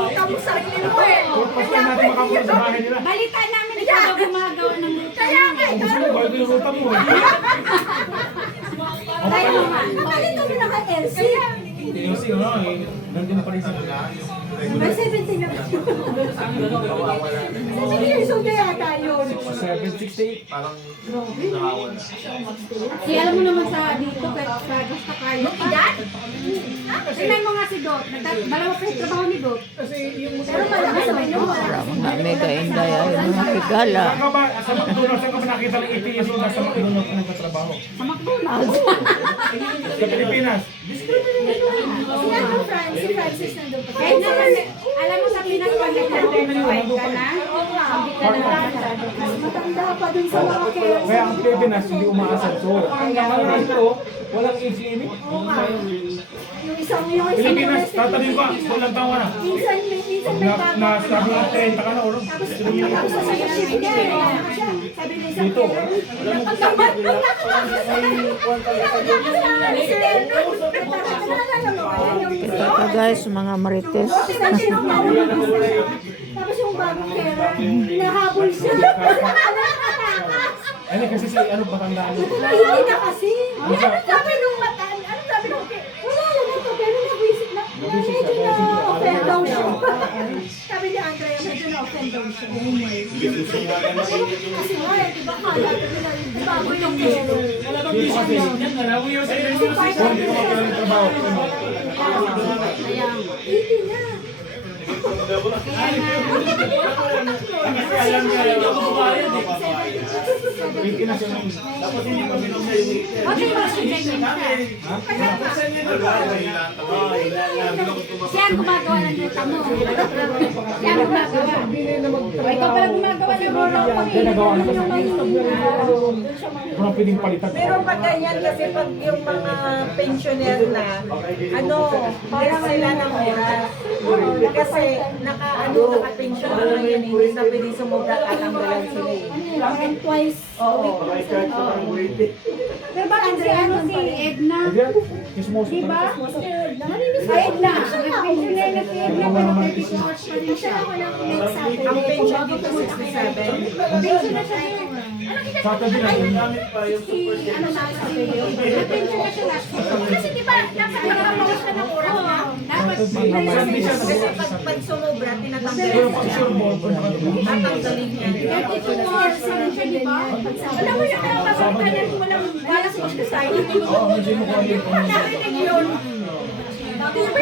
utang mo sa sarili mo eh. Kaya natin makapunta sa bahay nila. Balita namin ikaw daw gumagawa ng utang. Kaya nga, Gusto mo, bayad yung utang mo. Tayo naman. Balita mo na ka LC. Kasi ano, nandun pa rin sa May 17 na ba? 17 years old na yata yun. 768. Kaya alam mo naman sa dito, sa basta kayo pa. Tingnan mo nga si Dot. Dalawa pa yung trabaho ni Dot. Pero malakas sa inyo. Mga mega inday ay mga higala. Saan ka ba? Sa McDonald's, saan ka ba nakita ng ATS yung nasa McDonald's na nagtatrabaho? Sa McDonald's. Sa Pilipinas. Si Francis nandun pa. Kahit naman, alam mo sa Pinas pag nag-25 ka na, hindi ka na Matanda pa dun sa mga kaya. Kaya ang Pilipinas hindi umaasal. So, ang dito, walang age limit. Yung isang Pilipinas, tatanin ko, walang tawa na. minsan may bago. Sabi nga 30 ka na, o no? Tapos sa shift niya, sabi niya isang Dito, Ito po guys, mga marites. Tapos yung bagong kera, hinahabol siya. ano kasi si ano patandaan mo? Hindi na kasi. Ano sabi nung matan? Ano sabi nung wala lang ito, pero nabwisit na. Medyo na-offend daw siya. Sabi ni Andrea, medyo na-offend daw siya. Kasi nga, di ba kaya nila yung bago yung kera. Dito kasi, kung di ko makalang trabaho. Hindi na. Pilipinas yung Okay ba si Jenny? Siya ang gumagawa ng luta mo. Siya ang gumagawa. O, ikaw pala gumagawa ng luta mo. ginagawa na kasi. Walang pwedeng palitan. Pero pag ganyan kasi pag yung mga pensioner na, parang sila ng oras. Kasi naka-pension na lang yan, hindi na pwede sumubra at tanggalan sila eh. Parang twice. Oo. Pero bakit si Edna? Ayan, chismoso Di ba? talaga. Ay, Edna. Nag-pensioner na si Edna pero 34 hours pa rin siya. Ang pension dito 67. Pension na siya din. Saturday lang yun. Si, ano na, nag-pension na siya last year. Kasi di ba, dapat nakabawas ka ng oras niya? Dapat, Sunday siya. Kasi pag sumubra, Pero tinatanggalan pag siya. sure mo, Tatanggalin niya. 32 hours pa rin siya, di ba? Alam mo yung nakapasok ka na kung walang wala sa hospital. Oo, medyo mo kung ano yung Narinig yun. Di ba,